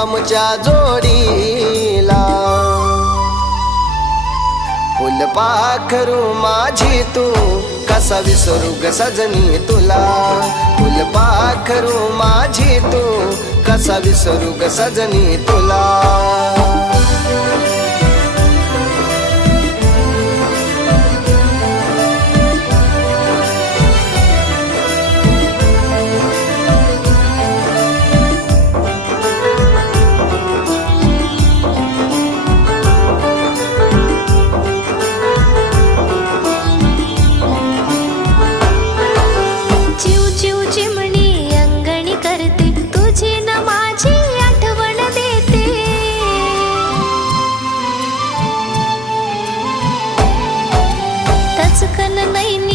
आमच्या जोडीला. फुलपाखरू माझी तू कसा विसरू गसजनी तुला? फुलपाखरू माझी तू कसा विसरू गसजनी तुला? feeling.